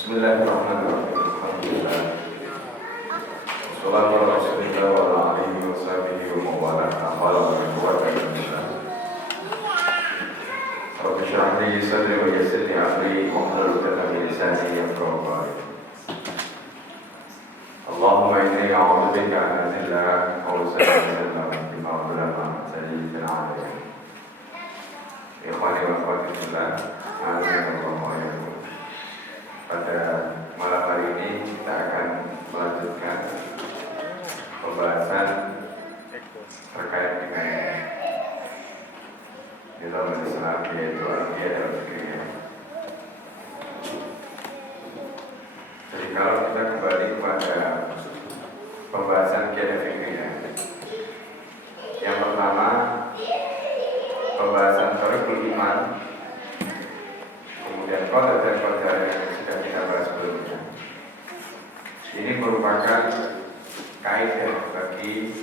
Bismillahirrahmanirrahim. Alhamdulillah. Wassalatu ala rasulillah wa ala alihi wa sahbihi wa mawala. Amala wa quwwata illa billah. Rabbi shrah li sadri wa yassir li amri wahlul 'uqdatam min lisani yafqahu qawli. Allahumma inni a'udzu bika an azilla aw uzalla bima ulama sayyidil alamin. Ikhwani wa akhwati fillah, a'udzu pada malam hari ini kita akan melanjutkan pembahasan terkait dengan dalam Islam, yaitu al-qiyah dan al-fikriyah. Jadi kalau kita kembali kepada pembahasan qiyah dan fikriyah, yang pertama pembahasan tarikul iman, kemudian qadar dan qadar yang sudah kita bahas sebelumnya. Ini merupakan kaidah bagi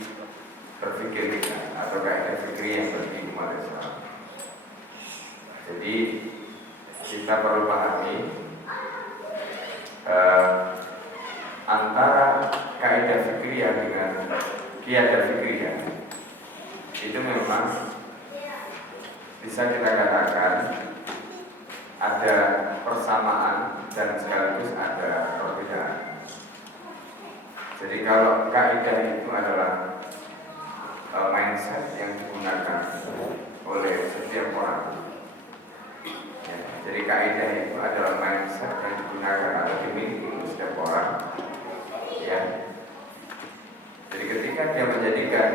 berpikir kita atau kaidah fikri yang bagi umat Islam. Jadi kita perlu pahami antara kaidah fikriyah dengan qiyadah fikriyah itu memang bisa kita katakan ada persamaan dan sekaligus ada perbedaan. Jadi kalau kaidah itu adalah mindset yang digunakan oleh setiap orang, ya, jadi kaidah itu adalah mindset yang digunakan atau dimiliki oleh setiap orang, ya. Jadi ketika dia menjadikan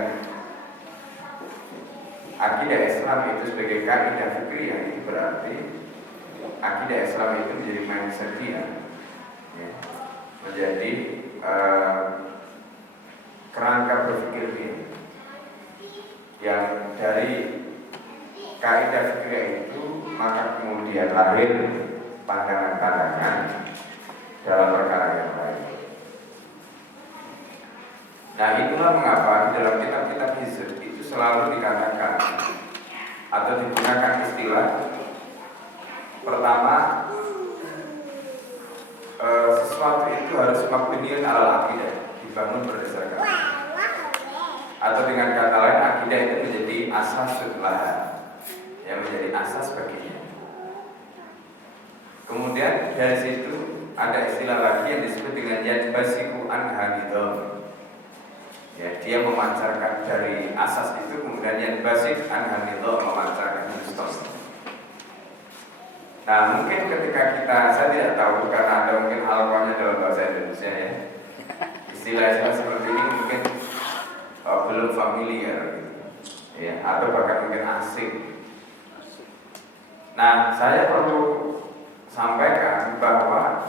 akidah Islam itu sebagai kaidah fikriyah, itu berarti akidah Islam itu menjadi mindset dia, ya, menjadi kerangka berpikir dia, yang dari kaidah fikriyah itu maka kemudian lahir pandangan-pandangan dalam perkara yang lain. Nah, itulah mengapa di dalam kitab-kitab hizb itu selalu dikatakan atau digunakan istilah pertama, sesuatu itu harus mabniun alal akidah, dibangun berdasarkan, atau dengan kata lain akidah itu menjadi asasul laha, yang menjadi asas baginya. Kemudian dari situ ada istilah lagi yang disebut dengan yadbasiku anhanidham, ya, dia memancarkan dari asas itu, kemudian yadbasik anhanidham, memancarkan histos. Nah, mungkin ketika kita, saya tidak tahu karena ada mungkin halamannya dalam bahasa Indonesia, ya, istilah-istilah seperti ini mungkin belum familiar, gitu, ya, atau bahkan mungkin asing. Nah, saya perlu sampaikan bahwa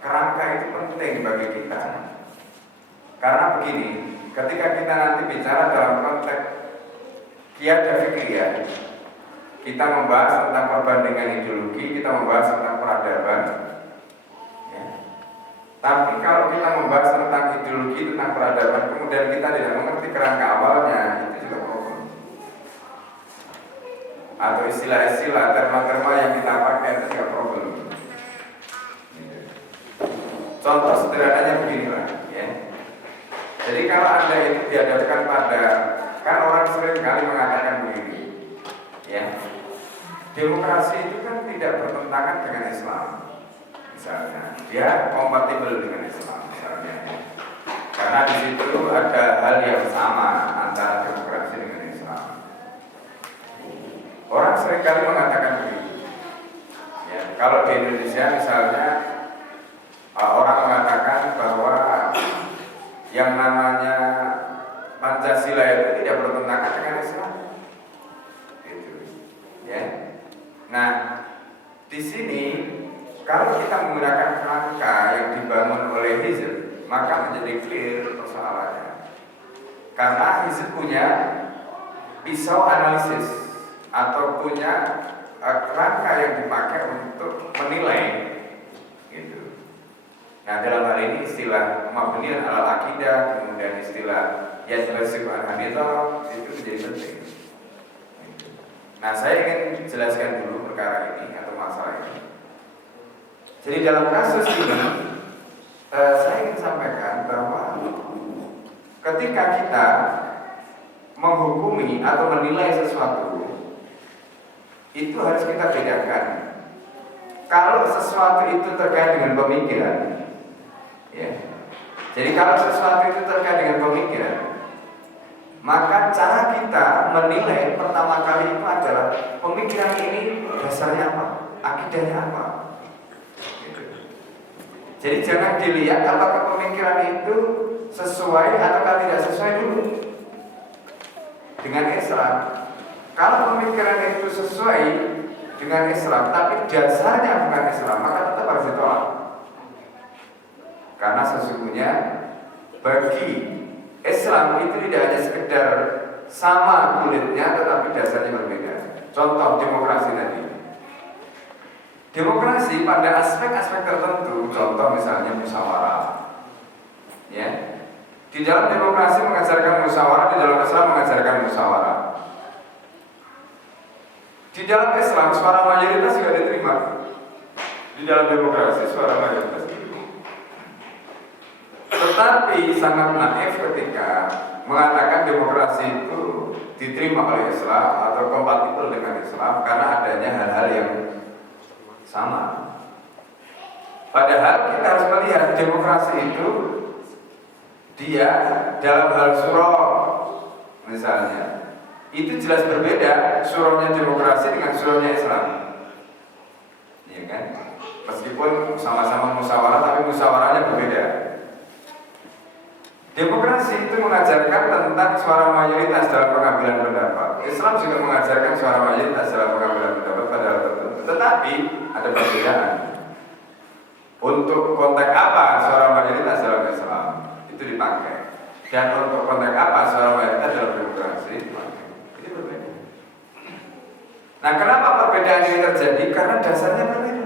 kerangka itu penting bagi kita, karena begini, ketika kita nanti bicara dalam konteks qiyadah fikriyah, kita membahas tentang perbandingan ideologi, kita membahas tentang peradaban, ya. Tapi kalau kita membahas tentang ideologi, tentang peradaban, kemudian kita tidak mengerti kerangka awalnya, itu juga problem. Atau istilah-istilah, terma-terma yang kita pakai itu juga problem. Contoh sederhananya beginilah, ya. Jadi kalau Anda itu dihadapkan pada, kan orang sering kali mengatakan begini, ya, demokrasi itu kan tidak bertentangan dengan Islam, misalnya, dia kompatibel dengan Islam, misalnya, karena di situ ada hal yang sama antara demokrasi dengan Islam. Orang seringkali mengatakan begitu, ya, kalau di Indonesia misalnya orang mengatakan bahwa yang namanya Pancasila itu tidak bertentangan dengan Islam, gitu, ya. Nah, di sini kalau kita menggunakan kerangka yang dibangun oleh hizb, maka menjadi clear persoalannya. Karena hizb punya pisau analisis atau punya kerangka yang dipakai untuk menilai, gitu. Nah, dalam hal ini istilah mabniun alal akidah, kemudian istilah yadbasiku anhanidham itu menjadi penting. Nah, saya ingin jelaskan dulu perkara ini atau masalah ini. Jadi dalam kasus ini saya ingin sampaikan bahwa ketika kita menghukumi atau menilai sesuatu, itu harus kita bedakan. Kalau sesuatu itu terkait dengan pemikiran, ya. Jadi kalau sesuatu itu terkait dengan pemikiran, maka cara kita menilai pertama kali itu adalah pemikiran ini dasarnya apa, akidahnya apa. Jadi jangan dilihat apakah pemikiran itu sesuai atau tidak sesuai dulu dengan Islam. Kalau pemikiran itu sesuai dengan Islam, tapi dasarnya bukan Islam, maka tetap harus ditolak. Karena sesungguhnya bagi Islam itu tidak hanya sekedar sama kulitnya, tetapi dasarnya berbeda. Contoh demokrasi tadi. Demokrasi pada aspek-aspek tertentu, contoh misalnya musyawarah. Ya. Di dalam demokrasi mengajarkan musyawarah, di dalam Islam mengajarkan musyawarah. Di dalam Islam suara mayoritas juga diterima. Di dalam demokrasi suara mayoritas diterima. Tetapi sangat naif ketika mengatakan demokrasi itu diterima oleh Islam atau kompatibel dengan Islam karena adanya hal-hal yang sama. Padahal kita harus melihat demokrasi itu dia dalam hal surah misalnya itu jelas berbeda surahnya demokrasi dengan surahnya Islam, ya kan? Meskipun sama-sama musyawarah tapi musyawarahnya berbeda. Demokrasi itu mengajarkan tentang suara mayoritas dalam pengambilan pendapat. Islam juga mengajarkan suara mayoritas dalam pengambilan pendapat pada hal tertentu. Tetapi ada perbedaan. Untuk konteks apa suara mayoritas dalam Islam itu dipakai, dan untuk konteks apa suara mayoritas dalam demokrasi dipakai. Itu berbeda. Nah, kenapa perbedaan ini terjadi? Karena dasarnya berbeda.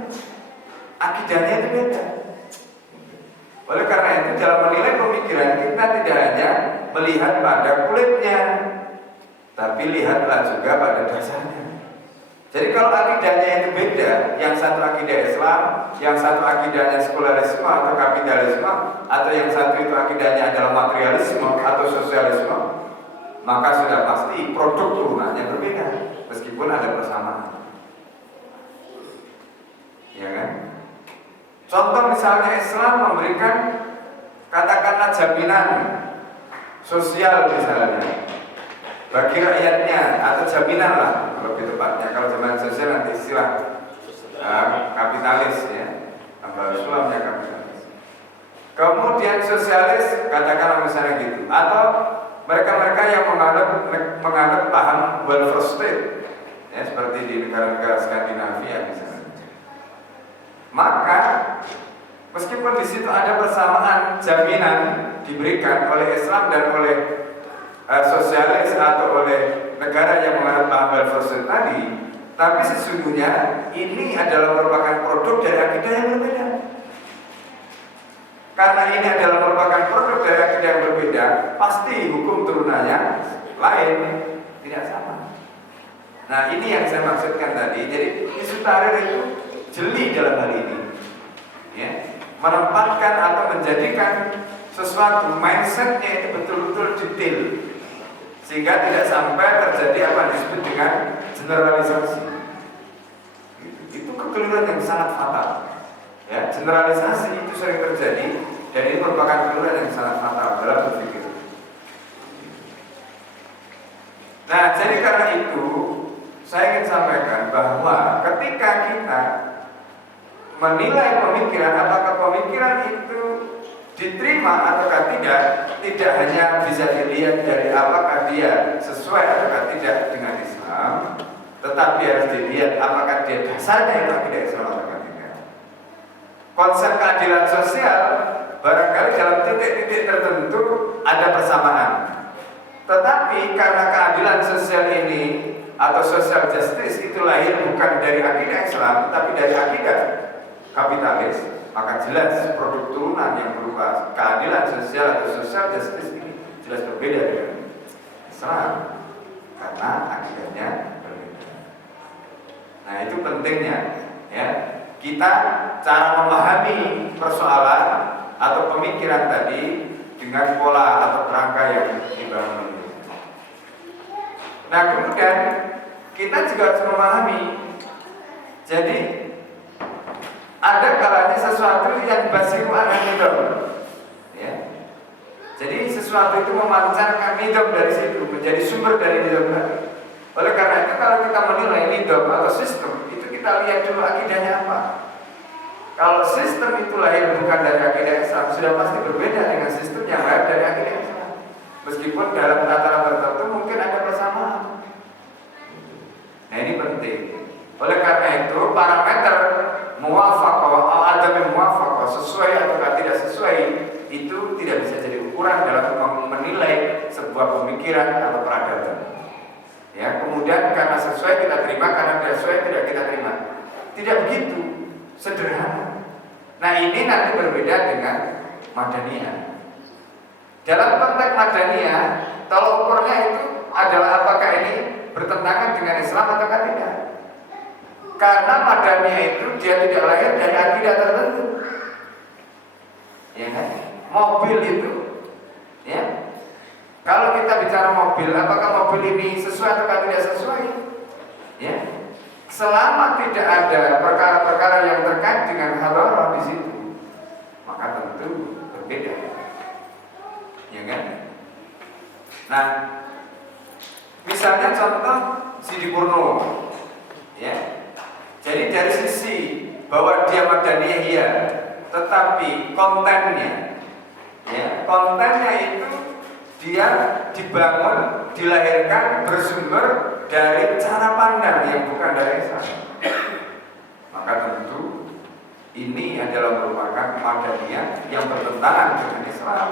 Akidahnya itu beda. Oleh karena itu dalam menilai pemikiran kita tidak hanya melihat pada kulitnya, tapi lihatlah juga pada dasarnya. Jadi kalau akidahnya itu beda, yang satu akidah Islam, yang satu akidahnya sekularisme atau kapitalisme, atau yang satu itu akidahnya adalah materialisme atau sosialisme, maka sudah pasti produk turunannya berbeda, meskipun ada persamaan. Ya kan? Contoh misalnya Islam memberikan katakanlah jaminan sosial misalnya bagi rakyatnya, atau jaminan lah lebih tepatnya. Kalau jaminan sosial nanti istilah kapitalis ya, tambah Islamnya kapitalis. Kemudian sosialis katakanlah misalnya gitu, atau mereka-mereka yang menganut paham welfare state ya, seperti di negara-negara Skandinavia misalnya. Maka meskipun di situ ada persamaan jaminan diberikan oleh Islam dan oleh sosialis atau oleh negara yang menganut paham welfare state tadi, tapi sesungguhnya ini adalah merupakan produk dari akidah yang berbeda. Karena ini adalah merupakan produk dari akidah yang berbeda, pasti hukum turunannya lain, tidak sama. Nah, ini yang saya maksudkan tadi. Jadi Hizbut Tahrir itu jeli dalam hal ini, ya, menempatkan atau menjadikan sesuatu mindsetnya itu betul-betul detail, sehingga tidak sampai terjadi apa disebut dengan generalisasi. Itu kekeliruan yang sangat fatal. Ya, generalisasi itu sering terjadi, dan ini merupakan kekeliruan yang sangat fatal dalam berpikir. Nah, jadi karena itu saya ingin sampaikan bahwa ketika kita menilai pemikiran, apakah pemikiran itu diterima atau tidak hanya bisa dilihat dari apakah dia sesuai atau tidak dengan Islam, tetapi harus dilihat apakah dia dasarnya itu akidah Islam atau tidak. Konsep keadilan sosial barangkali dalam titik-titik tertentu ada persamaan, tetapi karena keadilan sosial ini atau social justice itu lahir bukan dari akidah Islam, tetapi dari akidah kapitalis, maka jelas produk turunan yang berupa keadilan sosial atau social justice ini jelas berbeda dengan Islam karena akidahnya berbeda. Nah, itu pentingnya ya, kita cara memahami persoalan atau pemikiran tadi dengan pola atau kerangka yang dibangun. Nah kemudian kita juga harus memahami, jadi ada kalanya sesuatu yang basiru an-nidam, ya. Jadi sesuatu itu memancarkan nidam dari situ, menjadi sumber dari nidam tadi. Oleh karena itu kalau kita menilai nidam atau sistem, itu kita lihat dulu akidahnya apa. Kalau sistem itu lahir bukan dari akidah Islam, sudah pasti berbeda dengan sistem yang lahir dari akidah Islam. Meskipun dalam tataran tertentu mungkin ada persamaan. Nah ini penting. Oleh karena itu parameter muwafaqah atau adami muwafaqah, sesuai atau tidak sesuai, itu tidak bisa jadi ukuran dalam menilai sebuah pemikiran atau peradaban. Ya, kemudian karena sesuai kita terima, karena tidak sesuai tidak kita terima. Tidak begitu sederhana. Nah ini nanti berbeda dengan Madaniyah. Dalam konteks Madaniyah, tolak ukurnya itu adalah apakah ini bertentangan dengan Islam atau tidak. Karena Madaniyah itu dia tidak lahir dari akidah tertentu. Ya kan? Mobil itu, ya. Kalau kita bicara mobil, apakah mobil ini sesuai atau tidak sesuai? Ya. Selama tidak ada perkara-perkara yang terkait dengan hadarah di situ, maka tentu berbeda. Ya kan? Nah, misalnya contoh Sidi Purnomo, ya. Jadi dari sisi bahwa dia Madaniyah iya, tetapi kontennya, ya, kontennya itu dia dibangun, dilahirkan bersumber dari cara pandang yang bukan dari Islam. Maka tentu ini adalah merupakan Madaniyah yang bertentangan dengan Islam.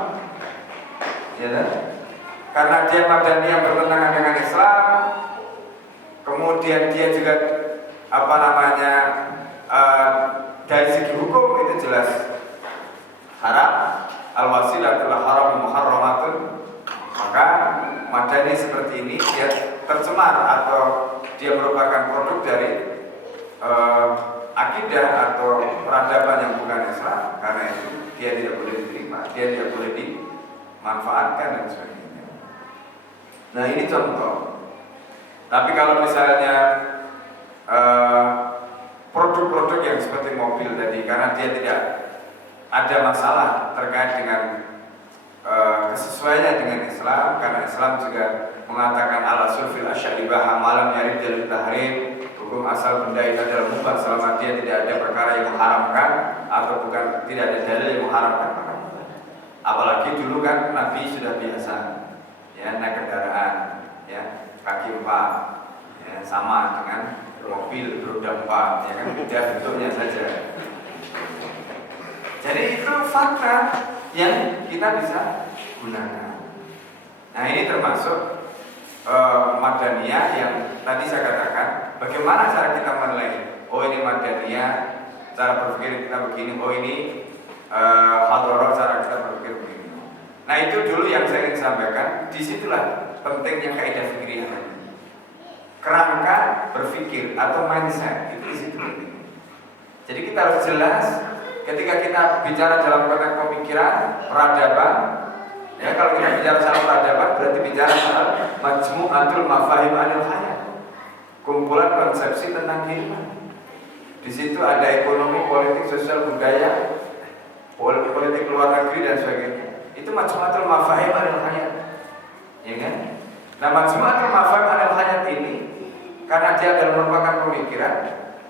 Ya, karena dia Madaniyah bertentangan dengan Islam, kemudian dia juga dari segi hukum itu jelas haram, al-wasilatul haram muharramatun. Maka Madani seperti ini dia tercemar atau dia merupakan produk dari akidah atau peradaban yang bukan Islam. Karena itu dia tidak boleh diterima, dia tidak boleh dimanfaatkan dan sebagainya. Nah ini contoh. Tapi kalau misalnya produk-produk yang seperti mobil tadi, karena dia tidak ada masalah terkait dengan kesesuaiannya dengan Islam, karena Islam juga mengatakan al-asul fil asyari baha malam yarid dalil tahrim, hukum asal benda itu adalah mubah selama dia tidak ada perkara yang mengharamkan atau bukan tidak ada dalil yang mengharamkan. Apalagi dulu kan Nabi sudah biasa ya naik kendaraan ya kaki empat ya, sama dengan mobil beroda empat, ya kan beda bentuknya saja. Jadi itu fakta yang kita bisa gunakan. Nah ini termasuk Madaniyah yang tadi saya katakan. Bagaimana cara kita menilai? Oh ini Madaniyah, cara berpikir kita begini. Oh ini Hadarah, cara kita berpikir begini. Nah itu dulu yang saya ingin sampaikan. Disitulah pentingnya kaidah fikih. Kerangka berpikir atau mindset itu di situ. Jadi kita harus jelas ketika kita bicara dalam konteks pemikiran, peradaban. Ya kalau kita bicara soal peradaban berarti bicara soal majmu'atul mafahim anil hayat. Kumpulan konsepsi tentang kehidupan. Di situ ada ekonomi, politik, sosial, budaya, politik luar negeri dan sebagainya. Itu majmu'atul mafahim anil hayat. Ya kan? Nah majmu'atul mafahim anil hayat ini karena dia adalah merupakan pemikiran,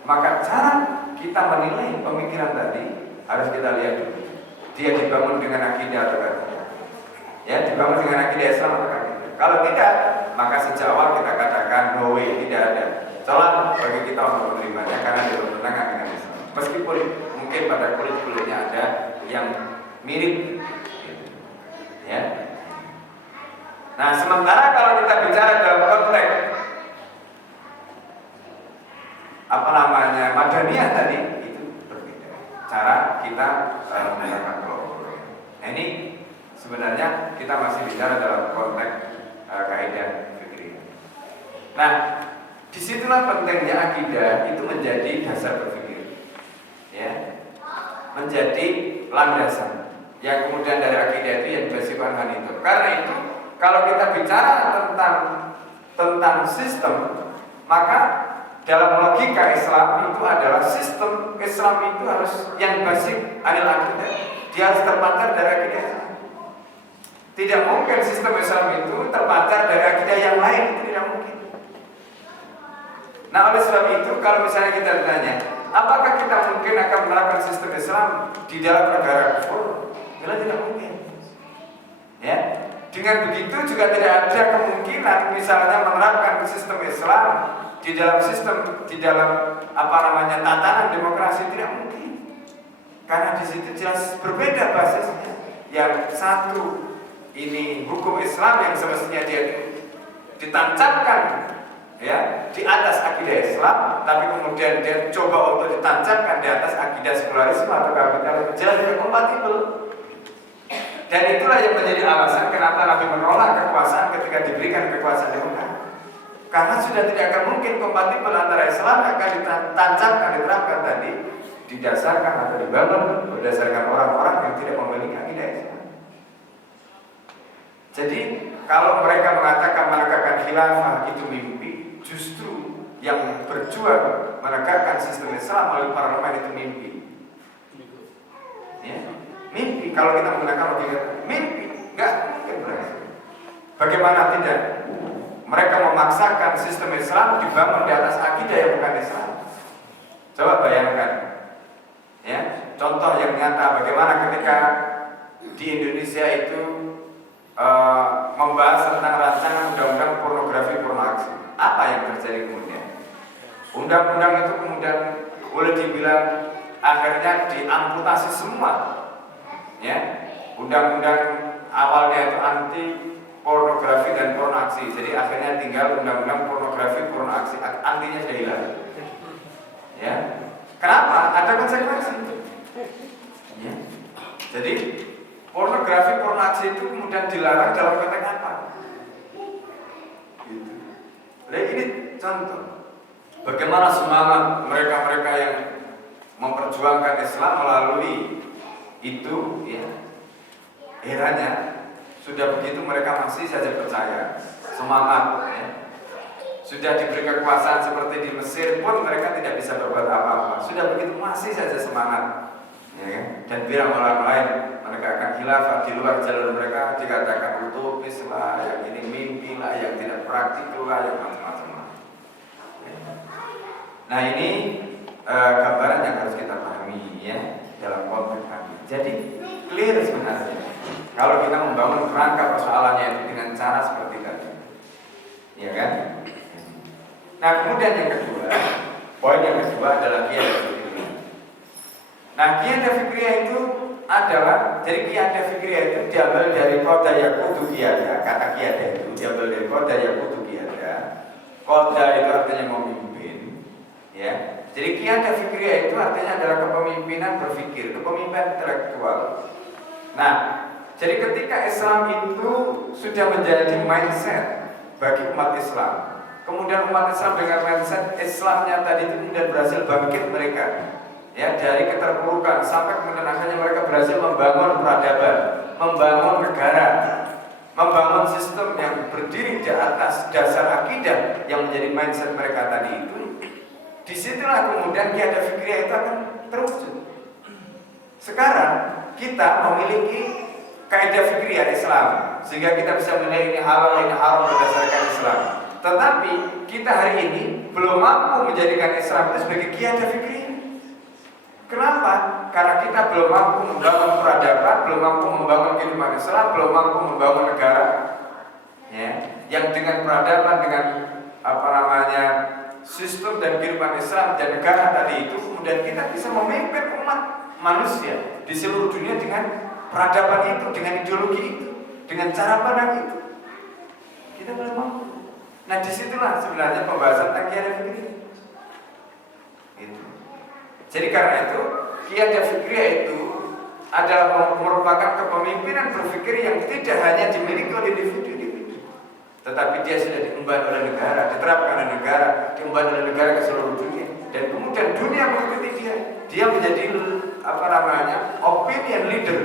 maka cara kita menilai pemikiran tadi harus kita lihat dulu. Dia dibangun dengan akidah atau tidak? Ya, dibangun dengan akidah Islam atau tidak? Kalau tidak, maka sejak awal kita katakan no way, tidak ada celah bagi kita untuk menerimanya karena dia bertentangan dengan Islam. Meskipun mungkin pada kulit-kulitnya ada yang mirip, ya. Nah, sementara kalau kita bicara dalam konteks Madaniyah tadi itu berbeda. Cara kita menerapkan kelompok. Nah ini sebenarnya kita masih bicara dalam konteks kaidah fikih. Nah, disitulah pentingnya akidah itu menjadi dasar berpikir. menjadi landasan. Yang kemudian dari akidah itu yang bersifat itu. Karena itu kalau kita bicara tentang sistem, maka dalam logika Islam itu adalah sistem Islam itu harus yang basic adalah akidah. Dia harus terpancar dari akidah. Tidak mungkin sistem Islam itu terpancar dari akidah yang lain, itu tidak mungkin. Nah, oleh sebab itu kalau misalnya kita ditanya, apakah kita mungkin akan menerapkan sistem Islam di dalam negara kufur? Jelas tidak mungkin. Ya, dengan begitu juga tidak ada kemungkinan misalnya menerapkan sistem Islam di dalam tatanan demokrasi, tidak mungkin. Karena di situ jelas berbeda basisnya. Yang satu ini hukum Islam yang semestinya dia ditancapkan ya di atas akidah Islam, tapi kemudian dia coba untuk ditancapkan di atas akidah sekularisme atau kapitalisme, jelas tidak kompatibel. Dan itulah yang menjadi alasan kenapa Nabi menolak kekuasaan ketika diberikan kekuasaan demokrasi. Karena sudah tidak akan mungkin kompatibel antara Islam yang akan ditancapkan, diterapkan tadi didasarkan atau dibangun berdasarkan orang-orang yang tidak memiliki akidah Islam. Jadi kalau mereka mengatakan menegakkan khilafah itu mimpi, justru yang berjuang menegakkan sistem Islam melalui parlemen itu mimpi. Ya, mimpi. Kalau kita menggunakan logika mimpi, nggak mungkin berhasil. Bagaimana tidak? Mereka memaksakan sistem Islam dibangun di atas akidah yang bukan Islam. Coba bayangkan, ya, contoh yang nyata bagaimana ketika di Indonesia itu membahas tentang rancangan undang-undang pornografi pornoaksi. Apa yang terjadi kemudian? Undang-undang itu kemudian boleh dibilang akhirnya diamputasi semua. Ya, undang-undang awalnya itu anti pornografi dan pornoaksi. Jadi akhirnya tinggal undang-undang pornografi pornoaksi. Antinya sudah hilang. Ya. Kenapa? Ada konsekuensi. Ya. Jadi pornografi pornoaksi itu kemudian dilarang dalam konteks apa? Gitu. Nah, ini contoh bagaimana semangat mereka-mereka yang memperjuangkan Islam melalui itu, ya, eranya sudah begitu mereka masih saja percaya, semangat, ya. Sudah diberi kekuasaan seperti di Mesir pun mereka tidak bisa berbuat apa-apa. Sudah begitu masih saja semangat, ya kan? Dan bilang orang lain menegakkan khilafah di luar jalur mereka dikatakan utopis lah, yang ini mimpi lah, yang tidak praktikal lah, yang macam-macam lah. Nah, ini gambaran yang harus kita pahami, ya, dalam konteks kami. Jadi clear sebenarnya kalau kita membangun kerangka persoalannya itu dengan cara seperti tadi, ya kan? Nah, kemudian yang kedua, poin yang kedua adalah qiyadah fikriyah. Nah, qiyadah fikriyah itu adalah, jadi qiyadah fikriyah itu diambil dari qada yaqudu qiyadah. Kata qiyadah itu diambil dari qada yaqudu qiyadah. Qada itu artinya memimpin, ya. Jadi qiyadah fikriyah itu artinya adalah kepemimpinan berpikir, kepemimpinan intelektual. Nah, jadi ketika Islam itu sudah menjadi mindset bagi umat Islam, kemudian umat Islam dengan mindset Islamnya tadi itu kemudian berhasil bangkit mereka, ya, dari keterpurukan sampai kemudian akhirnya mereka berhasil membangun peradaban, membangun negara, membangun sistem yang berdiri di atas dasar akidah yang menjadi mindset mereka tadi itu. Disitulah kemudian qiyadah fikriyah itu akan terwujud. Sekarang kita memiliki kaidah fikriyah Islam sehingga kita bisa menilai ini halal, ini haram berdasarkan Islam. Tetapi kita hari ini belum mampu menjadikan Islam itu sebagai qiyadah fikriyah. Kenapa? Karena kita belum mampu membangun peradaban, belum mampu membangun kehidupan Islam, belum mampu membangun negara, ya, yang dengan peradaban, dengan sistem dan kehidupan Islam dan negara tadi itu, kemudian kita bisa memimpin umat manusia di seluruh dunia dengan peradaban itu, dengan ideologi itu, dengan cara pandang itu. Kita belum mampu. Nah, disitulah sebenarnya pembahasan tentang qiyadah fikriyah. Jadi karena itu qiyadah fikriyah itu adalah merupakan kepemimpinan berpikir yang tidak hanya dimiliki oleh individu, tetapi dia sudah diemban oleh negara, diterapkan oleh negara, diemban oleh negara ke seluruh dunia, dan kemudian dunia mengikuti dia. Dia menjadi opinion leader.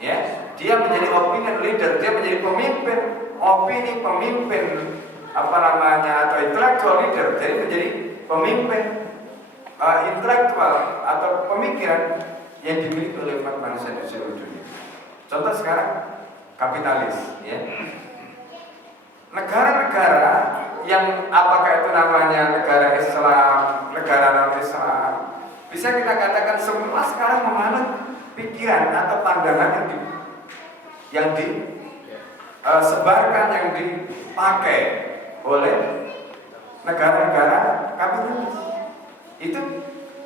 Ya, dia menjadi opinion leader, dia menjadi pemimpin opini, pemimpin atau intellectual leader, jadi menjadi pemimpin intelektual atau pemikiran yang dimiliki oleh umat manusia di seluruh dunia. Contoh sekarang kapitalis, ya. Negara-negara yang apakah itu namanya negara Islam, negara non-Islam, bisa kita katakan semua sekarang menganut pikiran atau pandangan yang disebarkan, yang dipakai oleh negara-negara kapitalis. Itu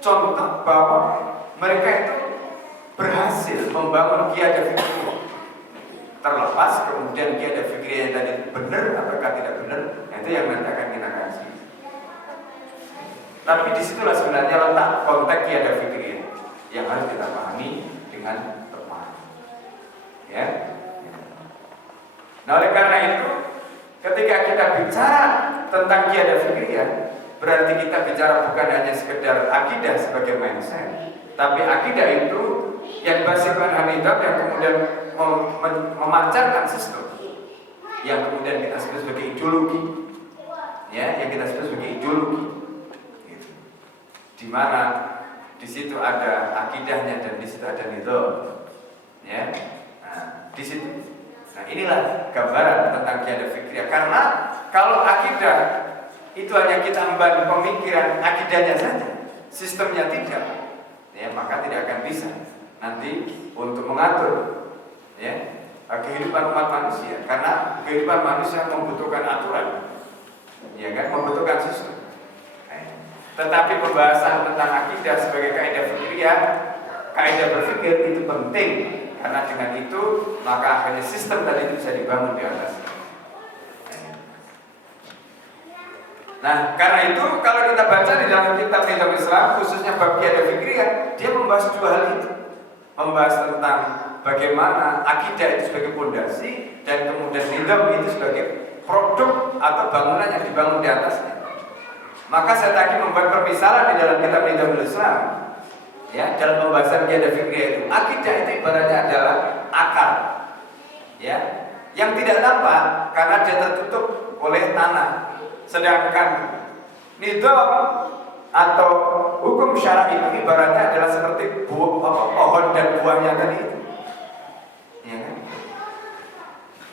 contoh bahwa mereka itu berhasil membangun kiada fikir. Terlepas kemudian kiada fikirnya tadi benar apakah tidak benar, itu yang nanti akan kita kaji. Tapi disitulah sebenarnya letak konteks kiada fikir yang harus kita pahami dengan tepat. Ya. Nah, oleh karena itu, ketika kita bicara tentang kiada fikir, berarti kita bicara bukan hanya sekedar akidah sebagai mindset, tapi akidah itu yang basiskan hamidah yang kemudian memancarkan sistem yang kemudian kita sebut sebagai ideologi, ya, yang kita sebut sebagai ideologi, gitu. Di mana di situ ada akidahnya dan di situ ada nidom, ya. Nah, di situ. Nah, inilah gambaran tentang kiada fikir. Karena kalau akidah itu hanya kita membangun pemikiran akidahnya saja, sistemnya tidak, ya, maka tidak akan bisa nanti untuk mengatur, ya, kehidupan umat manusia. Karena kehidupan manusia membutuhkan aturan, ya kan, membutuhkan sistem. Tetapi pembahasan tentang akidah sebagai kaidah fikiriyah, kaidah berpikir itu penting, karena dengan itu maka akhirnya sistem tadi itu bisa dibangun di atas. Nah, karena itu kalau kita baca di dalam kitab Islam, khususnya bab kiada fikiriyah, dia membahas dua hal itu. Membahas tentang bagaimana akidah itu sebagai fondasi dan kemudian nizam itu sebagai produk atau bangunan yang dibangun di atasnya. Maka saya tadi membuat permisalan di dalam kitab Islam, ya, dalam pembahasan kiada fikiriyah itu, akidah itu ibaratnya adalah akar, ya, yang tidak nampak karena dia tertutup oleh tanah. Sedangkan nizam atau hukum syar'i itu ibaratnya adalah seperti pohon dan buahnya tadi, ya kan?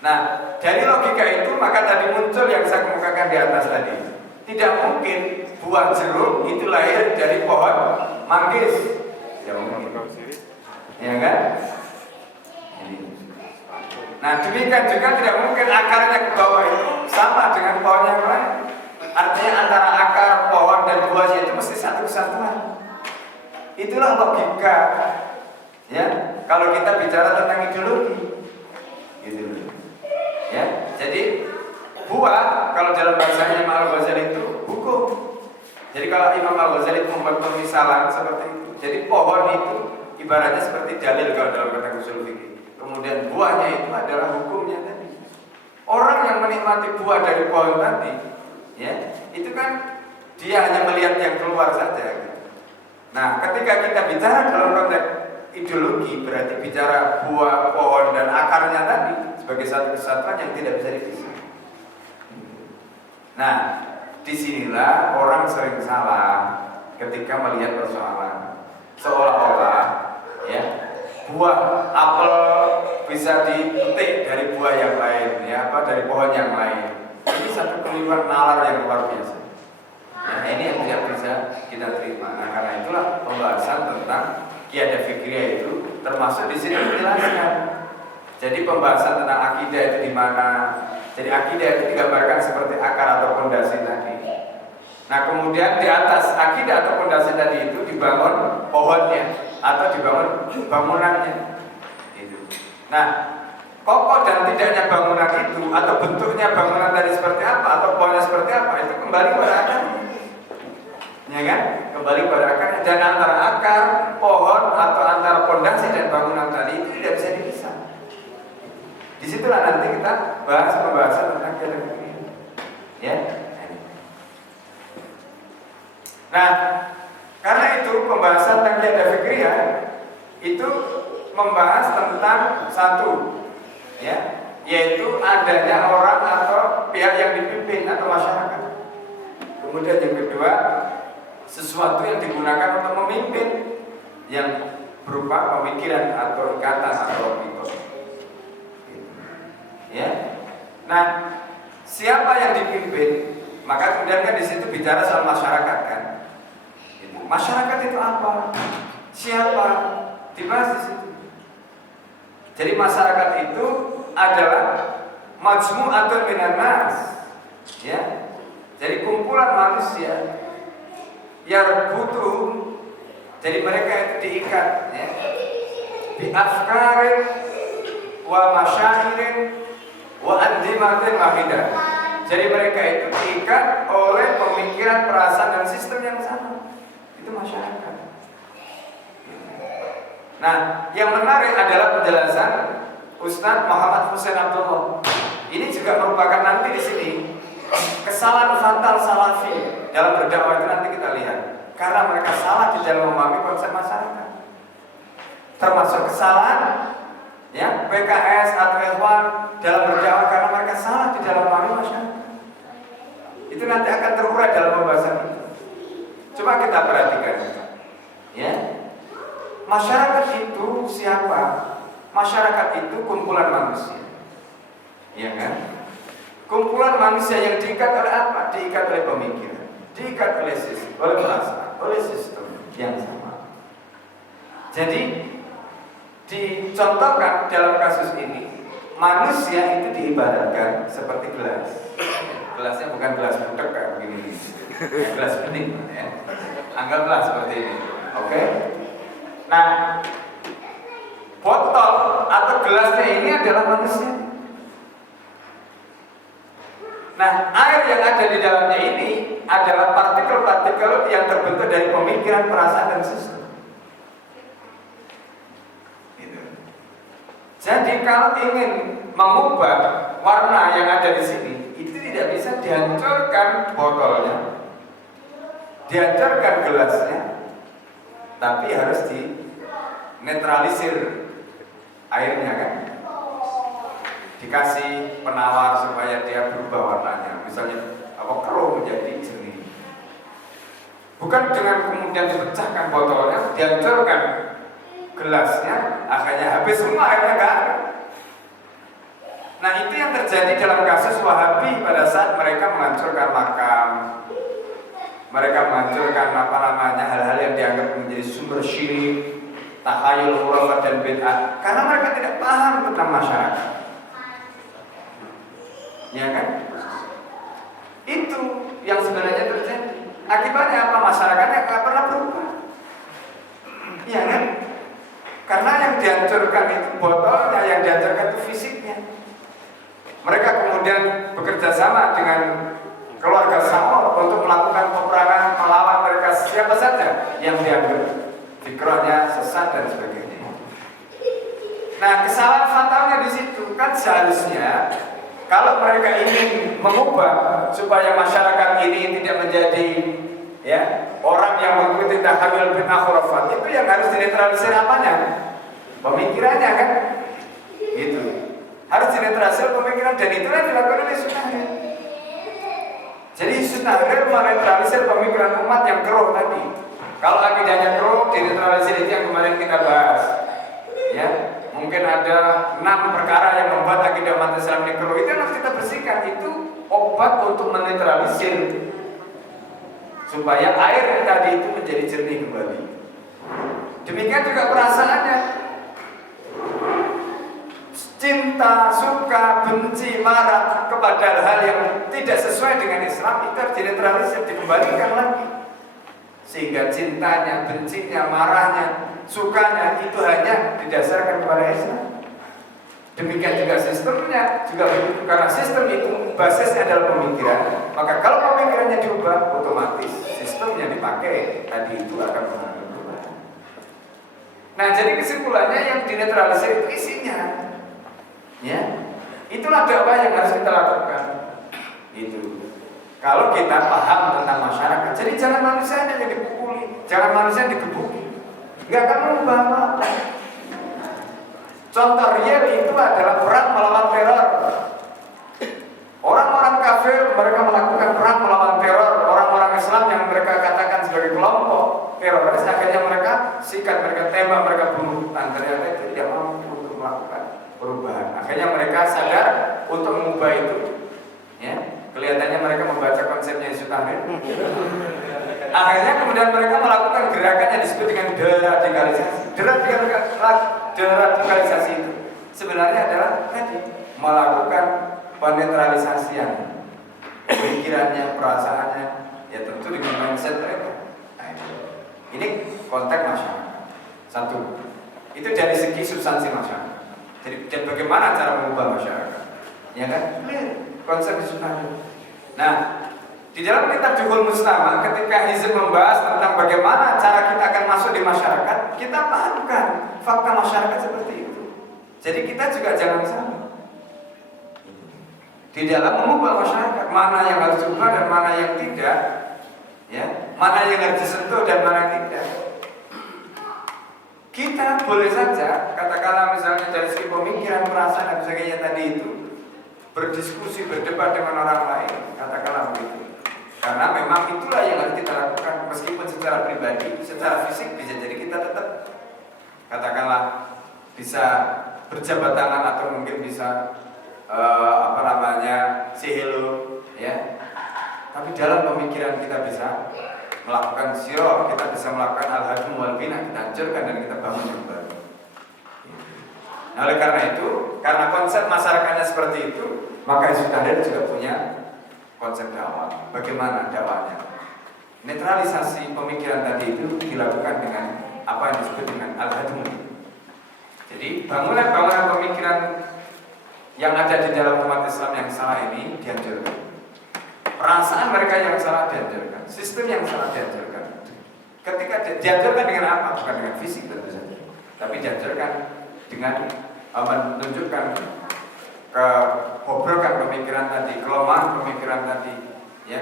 Nah, dari logika itu maka tadi muncul yang saya kemukakan di atas tadi. Tidak mungkin buah jeruk itu lahir dari pohon manggis, ya mungkin, ya kan? Nah, demikian juga tidak mungkin akarnya ke bawah itu sama dengan pohon yang lain. Artinya antara akar, pohon, dan buahnya itu mesti satu kesatuan. Itulah logika, ya, kalau kita bicara tentang ideologi, gitu. Ya, jadi buah kalau dalam bahasanya Imam Al-Ghazali itu hukum. Jadi kalau Imam Al-Ghazali itu membuat pemisalan seperti itu. Jadi pohon itu ibaratnya seperti dalil kalau dalam kata usul fikih. Kemudian buahnya itu adalah hukumnya tadi. Orang yang menikmati buah dari pohon tadi, ya, itu kan dia hanya melihat yang keluar saja, gitu. Nah, ketika kita bicara dalam konteks ideologi, berarti bicara buah, pohon, dan akarnya tadi sebagai satu kesatuan yang tidak bisa dipisah. Nah, disinilah orang sering salah ketika melihat persoalan, seolah-olah, ya, buah apel bisa dipetik dari buah yang lain, ya, dari pohon yang lain. Ini satu keliruan nalar yang luar biasa. Nah, ini yang tidak bisa kita terima. Nah, karena itulah pembahasan tentang kiada fikiriyah itu termasuk di sini dijelaskan. Jadi pembahasan tentang akidah itu di mana? Jadi akidah itu digambarkan seperti akar atau fondasi tadi. Nah, kemudian di atas akidah atau fondasi tadi itu dibangun pohonnya atau dibangun bangunannya. Gitu. Nah, kokoh dan tidaknya bangunan itu atau bentuknya bangunan tadi seperti apa atau pohonnya seperti apa itu kembali pada akarnya, ya kan? Kembali pada akarnya. Dan antara akar, pohon atau antara fondasi dan bangunan tadi itu tidak bisa dipisah. Disitulah nanti kita bahas pembahasan tentang kiada fikiriyah, ya. Nah, karena itu pembahasan tentang kiada fikiriyah itu membahas tentang satu, ya, yaitu adanya orang atau pihak yang dipimpin atau masyarakat. Kemudian yang kedua, sesuatu yang digunakan untuk memimpin yang berupa pemikiran atau ikatan atau mitos. Ya. Nah, siapa yang dipimpin? Maka kemudian kan di situ bicara soal masyarakat kan. Masyarakat itu apa? Siapa? Dibahas di situ. Jadi masyarakat itu adalah majmu'atun minan nas. Ya. Jadi kumpulan manusia yang butuh. Jadi mereka itu diikat, ya, bi afkarin wa masyairin wa anzimatin wahidah. Jadi mereka itu diikat oleh pemikiran, perasaan dan sistem yang sama. Itu masyarakat. Nah, yang menarik adalah penjelasan Ustaz Muhammad Hussein Abdullah. Ini juga merupakan nanti di sini kesalahan fatal salafi dalam berdakwah itu nanti kita lihat. Karena mereka salah di dalam memahami konsep masyarakat. Termasuk kesalahan, ya, PKS atau Ikhwan dalam berdakwah karena mereka salah di dalam memahami masyarakat. Itu nanti akan terurai dalam pembahasan itu. Coba kita perhatikan, ya. Masyarakat itu siapa? Masyarakat itu kumpulan manusia, ya kan? Kumpulan manusia yang diikat oleh apa? Diikat oleh pemikiran, diikat oleh sistem, oleh perasaan, oleh sistem yang sama. Jadi dicontohkan dalam kasus ini, manusia itu diibaratkan seperti gelas. Gelasnya bukan gelas butek kayak begini, ya, gelas bening, ya. Anggaplah seperti ini, oke? Nah, botol atau gelasnya ini adalah manusia. Nah, air yang ada di dalamnya ini adalah partikel-partikel yang terbentuk dari pemikiran, perasaan, dan sistem. Gitu. Jadi kalau ingin mengubah warna yang ada di sini, itu tidak bisa dihancurkan botolnya, dihancurkan gelasnya, tapi harus dinetralisir airnya kan. Dikasih penawar supaya dia berubah warnanya, misalnya keruh menjadi jernih. Bukan dengan kemudian dipecahkan botolnya, dihancurkan gelasnya, akhirnya habis semua airnya nggak ada. Nah, itu yang terjadi dalam kasus Wahabi pada saat mereka menghancurkan makam, mereka menghancurkan hal-hal yang dianggap menjadi sumber syirik, takhayul, khurafat dan bid'ah, karena mereka tidak paham tentang masyarakat. Ya kan? Itu yang sebenarnya terjadi. Akibatnya apa? Masyarakatnya nggak pernah berubah. Iya kan? Karena yang dihancurkan itu botolnya, yang dihancurkan itu fisiknya. Mereka kemudian bekerja sama dengan keluarga Samud untuk melakukan peperangan melawan mereka siapa saja yang dianggap fikirnya sesat dan sebagainya. Nah, kesalahan fatalnya di situ kan seharusnya kalau mereka ingin mengubah supaya masyarakat ini tidak menjadi, ya, orang yang mengikuti takhayul bid'ah khurafat, itu yang harus dinetralisir apanya? Pemikirannya kan? Gitu. Harus dinetralisir pemikiran, dan itulah yang dilakukan oleh Sunnahir. Jadi Sunnahir menetralisir pemikiran umat yang keruh tadi. Kalau akidahnya keruh, dinetralisir itu yang kemarin kita bahas. Ya. Mungkin ada 6 perkara yang membuat akidah umat Islam ini keruh. Itu yang harus kita bersihkan. Itu obat untuk menetralisir supaya air tadi itu menjadi jernih kembali. Demikian juga perasaannya. Cinta, suka, benci, marah kepada hal yang tidak sesuai dengan Islam itu harus dinetralisir, dikembalikan lagi. Sehingga cintanya, bencinya, marahnya, sukanya itu hanya didasarkan kepada Islam. Demikian juga sistemnya juga begitu, karena sistem itu basisnya adalah pemikiran. Maka kalau pemikirannya diubah, otomatis sistem yang dipakai tadi itu akan mengalami perubahan. Nah, jadi kesimpulannya yang dinetralisir itu isinya, ya. Itulah dakwah yang harus kita lakukan. Itu. Kalau kita paham tentang masyarakat, jadi jangan manusia yang dipukuli, jangan manusia yang digebuki. Nggak akan mengubah apa-apa. Contoh real itu adalah perang melawan teror. Orang-orang kafir mereka melakukan perang melawan teror. Orang-orang Islam yang mereka katakan sebagai kelompok teroris, akhirnya mereka sikat, mereka tembak, mereka bunuh. Ternyata itu tidak mampu untuk melakukan perubahan. Akhirnya mereka sadar untuk mengubah itu. Ya, kelihatannya mereka membaca konsepnya Yesus Tahrir. Akhirnya kemudian mereka melakukan gerakan yang disebut dengan deradikalisasi. Deradikalisasi itu sebenarnya adalah tadi melakukan penetralisasian pikirannya, perasaannya, ya tentu dengan mindset mereka. Nah, ini konteks masyarakat. Satu, itu dari segi substansi masyarakat. Jadi dan bagaimana cara mengubah masyarakat, ya kan? Konsep Islam. Nah, di dalam kitab Juhul Mustama, ketika Hizb membahas tentang bagaimana cara kita akan masuk di masyarakat, kita pahamkan fakta masyarakat seperti itu. Jadi kita juga jangan salah di dalam mengubah masyarakat, mana yang harus diubah dan mana yang tidak, ya, mana yang harus disentuh dan mana yang tidak. Kita boleh saja, katakanlah misalnya dari segi pemikiran, perasaan dan sebagainya tadi itu, berdiskusi, berdebat dengan orang lain, katakanlah begitu. Karena memang itulah yang harus kita lakukan, meskipun secara pribadi, secara fisik bisa jadi kita tetap, katakanlah, bisa berjabat tangan atau mungkin bisa say hello, ya. Tapi dalam pemikiran kita bisa melakukan siro, kita bisa melakukan al-hadm wal bina, kita hancurkan dan kita bangun yang baru. Nah, oleh karena itu, karena konsep masyarakatnya seperti itu, maka Hizb Tahrir juga punya konsep dakwah. Bagaimana dakwahnya? Netralisasi pemikiran tadi itu dilakukan dengan apa yang disebut dengan al-hadm. Jadi bangunan-bangunan pemikiran yang ada di dalam umat Islam yang salah ini dihancurkan. Perasaan mereka yang salah dihancurkan, sistem yang salah dihancurkan. Ketika dihancurkan dengan apa? Bukan dengan fisik tentu saja, tapi dihancurkan dengan menunjukkan kebobrokan pemikiran tadi, kelemahan pemikiran tadi, ya.